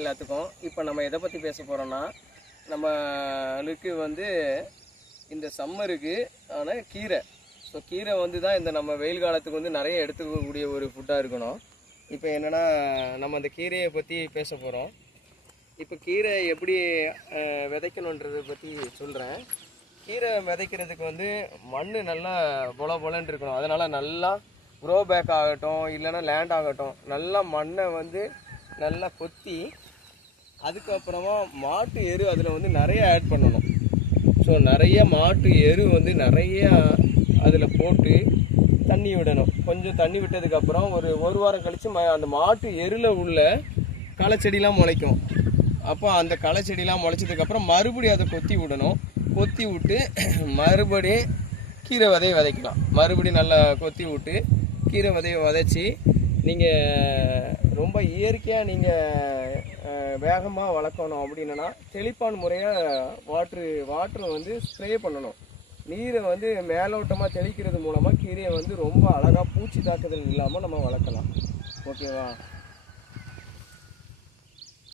எல்லாத்துக்கும். இப்போ நம்ம எதை பற்றி பேச போகிறோன்னா, நம்மளுக்கு வந்து இந்த சம்மருக்கு ஆனால் கீரை. ஸோ கீரை வந்து தான் இந்த நம்ம வெயில் காலத்துக்கு வந்து நிறைய எடுத்துக்கக்கூடிய ஒரு ஃபுட்டாக இருக்கணும். இப்போ என்னென்னா, நம்ம அந்த கீரையை பற்றி பேச போகிறோம். இப்போ கீரை எப்படி விதைக்கணுன்றதை பற்றி சொல்கிறேன். கீரை விதைக்கிறதுக்கு வந்து மண் நல்லா பொல பொலன்னு இருக்கணும். அதனால் நல்லா க்ரோ பேக் ஆகட்டும், இல்லைன்னா லேண்ட் ஆகட்டும், நல்லா மண்ணை வந்து நல்லா கொத்தி அதுக்கப்புறமா மாட்டு எரு அதில் வந்து நிறைய ஆட் பண்ணணும். ஸோ நிறைய மாட்டு எரு வந்து நிறைய அதில் போட்டு தண்ணி விடணும். கொஞ்சம் தண்ணி விட்டதுக்கப்புறம் ஒரு வாரம் கழித்து அந்த மாட்டு எருவில் உள்ள களைச்செடிலாம் முளைக்கும். அப்போ அந்த களைச்செடிலாம் முளைச்சதுக்கப்புறம் மறுபடியும் அதை கொத்தி விடணும். கொத்தி விட்டு மறுபடியும் கீரை விதையை விதைக்கலாம். மறுபடியும் நல்லா கொத்தி விட்டு கீரை விதையை விதைச்சி நீங்கள் ரொம்ப இயற்கையாக நீங்கள் வேகமாக வளர்க்கணும் அப்படின்னா தெளிப்பான் முறையாக வாட்ரு வந்து ஸ்ப்ரே பண்ணணும். நீரை வந்து மேலோட்டமாக தெளிக்கிறது மூலமாக கீரையை வந்து ரொம்ப அழகாக பூச்சி தாக்குதல் இல்லாமல் நம்ம வளர்க்கலாம். ஓகேவா?